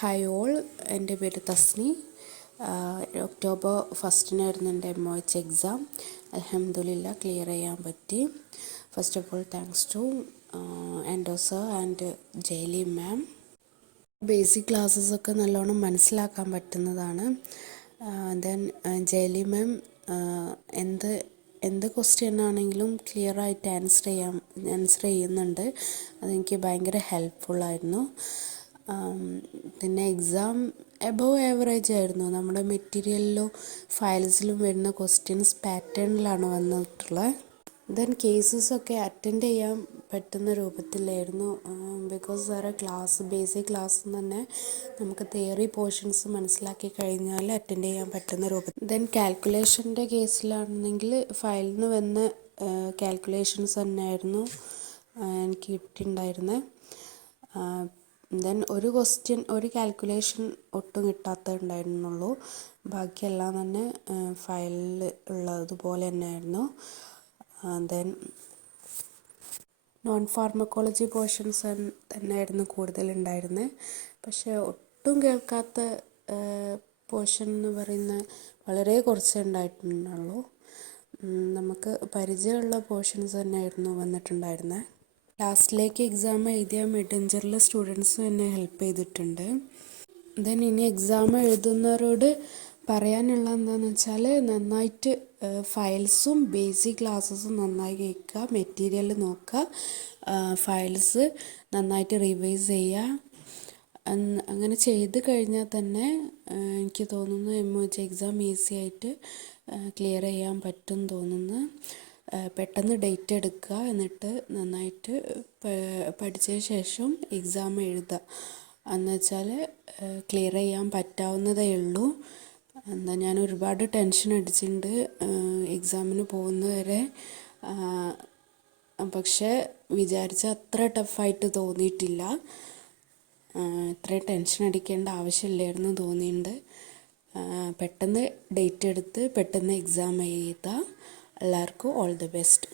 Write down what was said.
Hi all, എൻ്റെ പേര് Tasni. October 1 എൻ്റെ MOH എക്സാം. അൽഹംദുലില്ലാ ക്ലിയർ ചെയ്യാൻ പറ്റി. First of all thanks to ആൻഡോ സർ ആൻഡ് ജയിലി മാം. ബേസിക് ക്ലാസ്സസൊക്കെ നല്ലോണം മനസ്സിലാക്കാൻ പറ്റുന്നതാണ്. ദെൻ ജയിലി മാം എന്ത് ക്വസ്റ്റ്യൻ ആണെങ്കിലും ക്ലിയറായിട്ട് ആൻസർ ചെയ്യുന്നുണ്ട്. അതെനിക്ക് ഭയങ്കര ഹെൽപ്ഫുള്ളായിരുന്നു. പിന്നെ എക്സാം എബോവ് ആവറേജ് ആയിരുന്നു. നമ്മുടെ മെറ്റീരിയലിലും ഫയൽസിലും വരുന്ന ക്വസ്റ്റ്യൻസ് പാറ്റേണിലാണ് വന്നിട്ടുള്ളത്. ദെൻ കേസസൊക്കെ അറ്റൻഡ് ചെയ്യാൻ പറ്റുന്ന രൂപത്തിലായിരുന്നു. ബിക്കോസ് സാറ് ബേസിക് ക്ലാസ് തന്നെ നമുക്ക് തിയറി പോർഷൻസ് മനസ്സിലാക്കി കഴിഞ്ഞാൽ അറ്റൻഡ് ചെയ്യാൻ പറ്റുന്ന രൂപത്തിൽ. ദെൻ കാൽക്കുലേഷൻ്റെ കേസിലാണെങ്കിൽ ഫയലിൽ നിന്ന് വന്ന കാൽക്കുലേഷൻസ് തന്നെയായിരുന്നു എനിക്ക് കിട്ടിയിട്ടുണ്ടായിരുന്നത്. ദെൻ ഒരു കാൽക്കുലേഷൻ ഒട്ടും കിട്ടാത്തതുണ്ടായിരുന്നുള്ളൂ. ബാക്കിയെല്ലാം തന്നെ ഫയലിൽ ഉള്ളതുപോലെ തന്നെയായിരുന്നു. ദെൻ നോൺ ഫാർമക്കോളജി പോർഷൻസ് തന്നെയായിരുന്നു കൂടുതലുണ്ടായിരുന്നത്. പക്ഷേ ഒട്ടും കേൾക്കാത്ത പോർഷൻ എന്ന് പറയുന്നത് വളരെ കുറച്ചേ ഉണ്ടായിട്ടുള്ളൂ. നമുക്ക് പരിചയമുള്ള പോർഷൻസ് തന്നെയായിരുന്നു വന്നിട്ടുണ്ടായിരുന്നത്. ലാസ്റ്റിലേക്ക് എക്സാം എഴുതിയ മിഡ് ഏഞ്ചറിൽ സ്റ്റുഡൻസ് എന്നെ ഹെൽപ്പ് ചെയ്തിട്ടുണ്ട്. ദെൻ ഇനി എക്സാം എഴുതുന്നവരോട് പറയാനുള്ള എന്താണെന്ന് വെച്ചാൽ നന്നായിട്ട് ഫയൽസും ബേസിക് ക്ലാസ്സസും നന്നായി കേൾക്കുക, മെറ്റീരിയൽ നോക്കുക, ഫയൽസ് നന്നായിട്ട് റിവൈസ് ചെയ്യുക. അങ്ങനെ ചെയ്ത് കഴിഞ്ഞാൽ തന്നെ എനിക്ക് തോന്നുന്നു MOH എക്സാം ഈസി ആയിട്ട് ക്ലിയർ ചെയ്യാൻ പറ്റും തോന്നുന്നു. പെട്ടെന്ന് ഡേറ്റ് എടുക്കുക, എന്നിട്ട് നന്നായിട്ട് പഠിച്ചതിന് ശേഷം എക്സാം എഴുതുക. എന്ന് വെച്ചാൽ ക്ലിയർ ചെയ്യാൻ പറ്റാവുന്നതേ ഉള്ളൂ. ഞാൻ ഒരുപാട് ടെൻഷൻ അടിച്ചിട്ടുണ്ട് എക്സാമിന് പോകുന്നവരെ. പക്ഷേ വിചാരിച്ച അത്ര ടഫായിട്ട് തോന്നിയിട്ടില്ല. ഇത്രയും ടെൻഷൻ അടിക്കേണ്ട ആവശ്യമില്ലായിരുന്നു തോന്നിയിട്ടുണ്ട്. പെട്ടെന്ന് ഡേറ്റ് എടുത്ത് പെട്ടെന്ന് എക്സാം എഴുതുക. എല്ലാവർക്കും ഓൾ ദി ബെസ്റ്റ്.